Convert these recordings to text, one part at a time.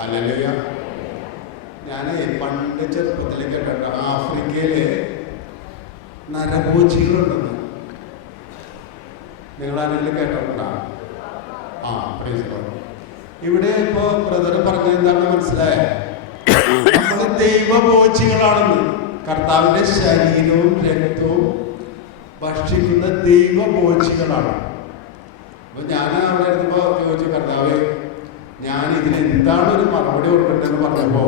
Hallelujah. ഞാൻ പണ്ട് ചെറുപ്പത്തിൽ കേട്ടോ, ആഫ്രിക്കയില് നരഭോജികളുണ്ടെന്ന്. നിങ്ങളാരെങ്കിലും കേട്ടിട്ടുണ്ടോ? ആ, പ്രൈസ് ഗോഡ്. ഇവിടെ ഇപ്പോ ബ്രദർ പറഞ്ഞത് എന്താണെന്ന് മനസ്സിലായ? നമ്മൾ ദൈവഭോജികളാണെന്ന്. കർത്താവിന്റെ ശരീരവും രക്തവും ഭക്ഷിക്കുന്ന ദൈവഭോജികളാണ്. അപ്പൊ ഞാൻ അവിടെ ഇരുന്നപ്പോ ചോദിച്ചു, കർത്താവ് ഞാൻ ഇതിന് എന്താണ് ഒരു മറുപടി കൊടുക്കേണ്ടതെന്ന് പറഞ്ഞപ്പോ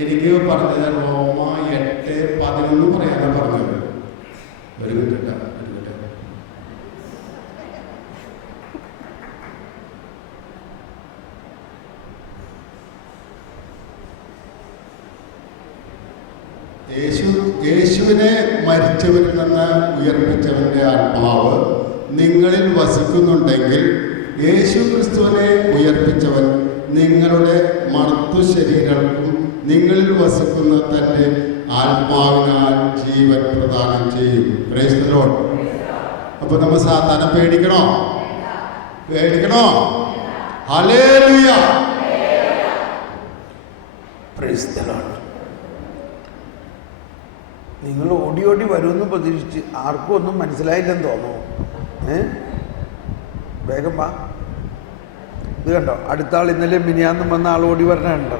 എനിക്ക് പറഞ്ഞത് റോമ 8:11 പറയാനാണ് പറഞ്ഞത്. ഒരു മിനിറ്റ്. യേശുവിനെ മരിച്ചവരിൽ നിന്ന് ഉയർപ്പിച്ചവന്റെ ആത്മാവ് നിങ്ങളിൽ വസിക്കുന്നുണ്ടെങ്കിൽ യേശു ക്രിസ്തുവിനെ ഉയർപ്പിച്ചവൻ നിങ്ങളുടെ മർത്തു ശരീരങ്ങൾക്കും നിങ്ങളിൽ വസിക്കുന്ന തന്റെ ആത്മാവിനാൽ ജീവൻ പ്രദാനം ചെയ്യും. Praise the Lord. അപ്പൊ നമ്മൾ സാത്താനെ പേടിക്കണോ? ഹല്ലേലൂയ. Praise the Lord. നിങ്ങൾ ഓടി ഓടി വരുമെന്ന് പ്രതീക്ഷിച്ച് ആർക്കും ഒന്നും മനസ്സിലായില്ലെന്ന് തോന്നുന്നു. വേഗം വാ. ഇത് കണ്ടോ, അടുത്ത ആൾ ഇന്നലെ മിനിയാന്നും വന്ന ആൾ ഓടി വരണുണ്ടോ?